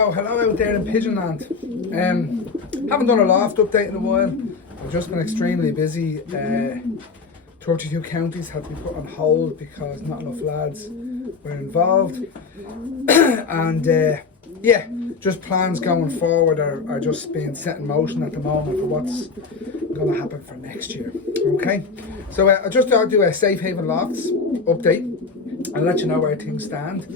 So, hello out there in Pigeonland. Haven't done a loft update in a while. I've just been extremely busy. 32 counties had to be put on hold because not enough lads were involved. And yeah, just plans going forward are just being set in motion at the moment for what's going to happen for next year. Okay, so I just thought I'd do a Safe Haven Lofts update and let you know where things stand.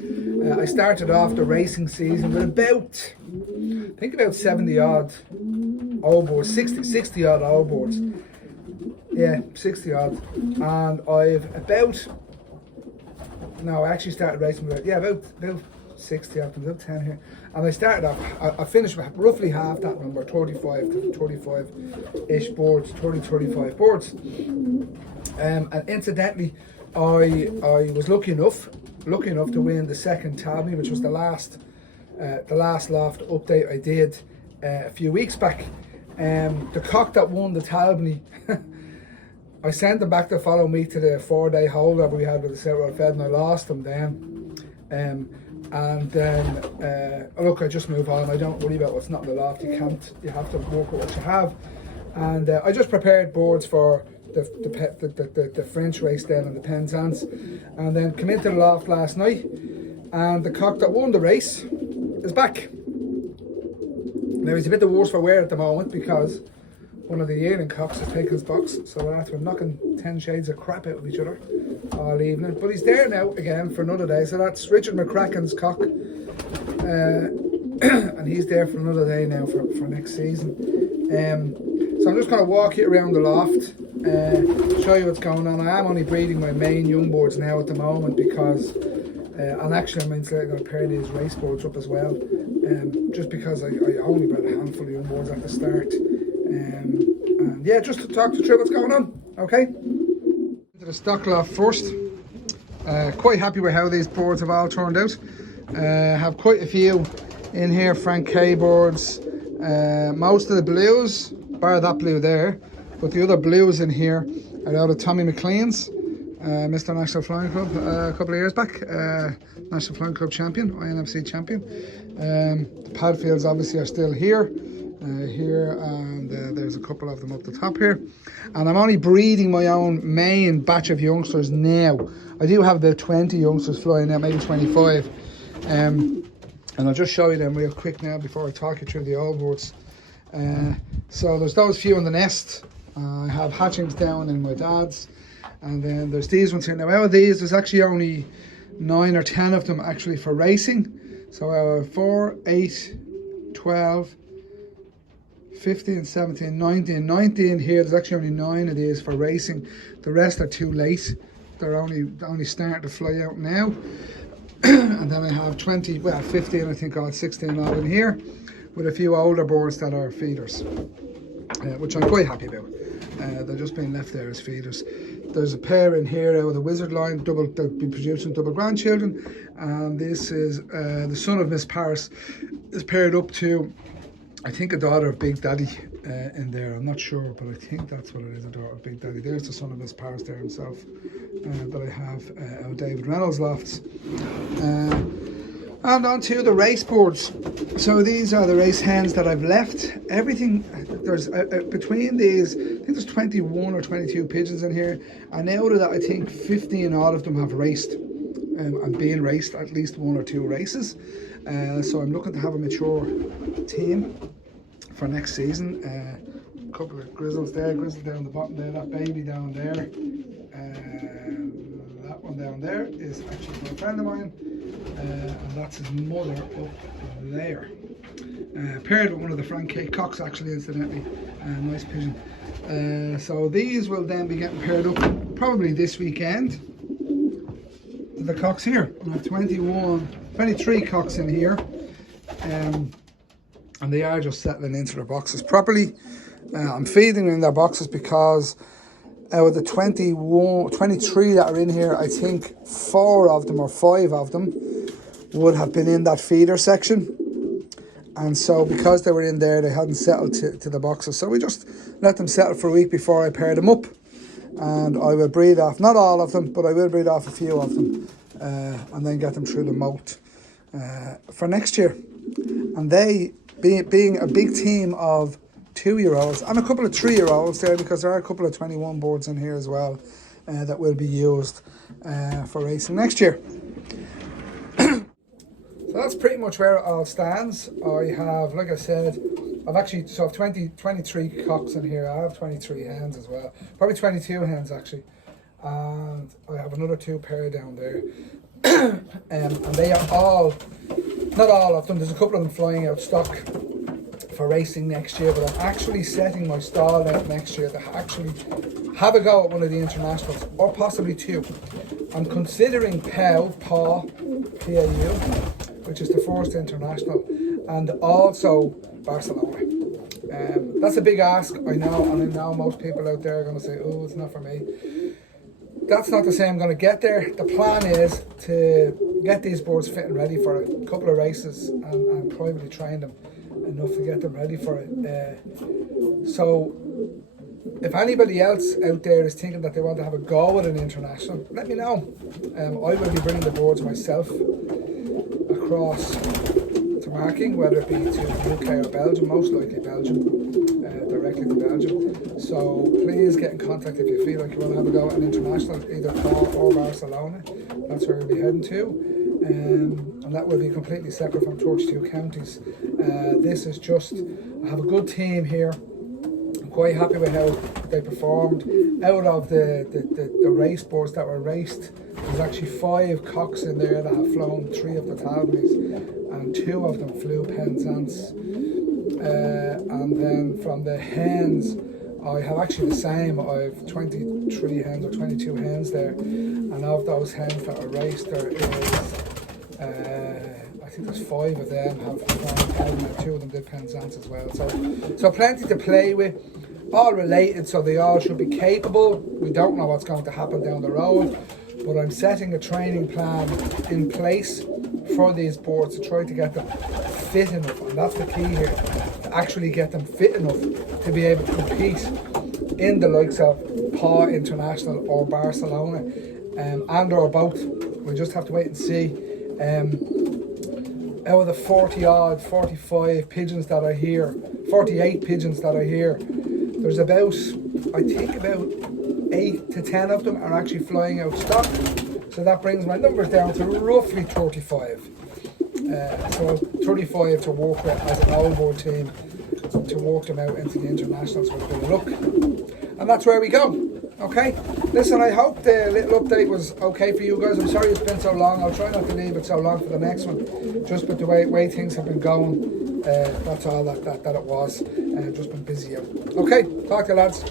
I started off the racing season with about 70 odd old boards, 60 odd old boards. Yeah, 60 odd. And I've I actually started racing with about 60 of them, about 10 here. And I started off, I finished with roughly half that number, 35 to 35-ish boards, 35 boards. And incidentally, I was lucky enough to win the second Talbney, which was the last loft update I did a few weeks back. The cock that won the Talbney, I sent them back to follow me to the 4-day hold that we had with the South Road Fed, and I lost them then. And then look, I just move on. I don't worry about what's not in the loft. You have to work with what you have. And I just prepared boards for the French race then and the Penzance, and then come into the loft last night, and the cock that won the race is back. Now he's a bit the worse for wear at the moment because one of the yearling cocks has taken his box, so we're after knocking 10 shades of crap out of each other all evening. But he's there now again for another day, so that's Richard McCracken's cock, and he's there for another day now for next season. So I'm just going to walk you around the loft, show you what's going on. I am only breeding my main young boards now at the moment because, and actually I'm going to pair these race boards up as well, just because I only bred a handful of young boards at the start. And yeah, just to talk you through what's going on, okay? Into the stock loft first. Quite happy with how these boards have all turned out. Have quite a few in here, Frank K boards. Most of the blues, bar that blue there, but the other blues in here are out of Tommy McLean's, Mr. National Flying Club, a couple of years back, National Flying Club champion, INFC champion. The Padfields obviously are still here, and there's a couple of them up the top here. And I'm only breeding my own main batch of youngsters now. I do have about 20 youngsters flying out, maybe 25. And I'll just show you them real quick now before I talk you through the old boards. So there's those few in the nest. I have hatchings down in my dad's, and then there's these ones here. Now out of these, there's actually only 9 or 10 of them actually for racing. So 4, 8, 12, 15, 17, 19 here. There's actually only 9 of these for racing. The rest are too late. They're only starting to fly out now. And then I have 15 I think, odd 16 odd in here, with a few older boards that are feeders, which I'm quite happy about. They're just being left there as feeders. There's a pair in here out of the Wizard line, they'll be producing double grandchildren, and this is the son of Miss Paris is paired up to, I think, a daughter of Big Daddy in there. I'm not sure, but I think that's what it is, a daughter of Big Daddy. There's the son of Miss Paris there himself, that I have out David Reynolds Lofts. And on to the race boards. So these are the race hens that I've left. Everything, there's between these, I think there's 21 or 22 pigeons in here. And out of that, I think 15 odd of them have raced, and being raced at least 1 or 2 races. So I'm looking to have a mature team for next season. A couple of grizzles there, grizzle down the bottom there, that baby down there. That one down there is actually a friend of mine. And that's his mother up there. Paired with one of the Frank K cocks, actually, incidentally. Nice pigeon. So these will then be getting paired up probably this weekend to the cocks here. I have 23 cocks in here. And they are just settling into their boxes properly. I'm feeding them in their boxes because out of the 23 that are in here, I think 4 of them or 5 of them would have been in that feeder section, and so because they were in there, they hadn't settled to the boxes, so we just let them settle for a week before I pair them up. And I will breed off, not all of them, but I will breed off a few of them, and then get them through the moult for next year. And they, being a big team of 2-year-olds and a couple of 3-year-olds there, because there are a couple of 21 boards in here as well that will be used for racing next year. So that's pretty much where it all stands. I have, like I said, I've 23 cocks in here. I have 23 hens as well. Probably 22 hens actually. And I have another 2 pair down there. And they are all, not all of them, there's a couple of them flying out stock for racing next year, but I'm actually setting my stall out next year to actually have a go at one of the internationals, or possibly 2. I'm considering PAU, which is the first international, and also Barcelona. That's a big ask, I know, and I know most people out there are going to say, oh, it's not for me. That's not to say I'm going to get there. The plan is to get these boards fit and ready for a couple of races and privately train them enough to get them ready for it. So if anybody else out there is thinking that they want to have a go at an international, let me know. I will be bringing the boards myself across to marking, whether it be to the UK or Belgium, most likely Belgium, directly to Belgium. So please get in contact if you feel like you want to have a go at an international, either Cork or Barcelona. That's where we'll be heading to. And that will be completely separate from 32 counties. This is just, I have a good team here. I'm quite happy with how they performed. Out of the race boards that were raced, there's actually 5 cocks in there that have flown 3 of the Talbotys, and 2 of them flew Penzance. And then from the hens, I have actually the same. I have 23 hens or 22 hens there, and of those hens that are raced, there is I think there's 5 of them have flown, and 2 of them did Penzance as well. So plenty to play with, all related, so they all should be capable. We don't know what's going to happen down the road, but I'm setting a training plan in place for these boards to try to get them fit enough, and that's the key here, to actually get them fit enough to be able to compete in the likes of PA International or Barcelona, and or both. We just have to wait and see. Out of the 45 pigeons that are here, 48 pigeons that are here, there's about, I think about 8 to 10 of them are actually flying out stock. So that brings my numbers down to roughly 35. So 35 to work with as an old board team, to work them out into the internationals with a bit of luck. And that's where we go. Okay, listen, I hope the little update was okay for you guys. I'm sorry it's been so long. I'll try not to leave it so long for the next one, just with the way things have been going. That's all that it was. Just been busy out. Okay, talk to you lads.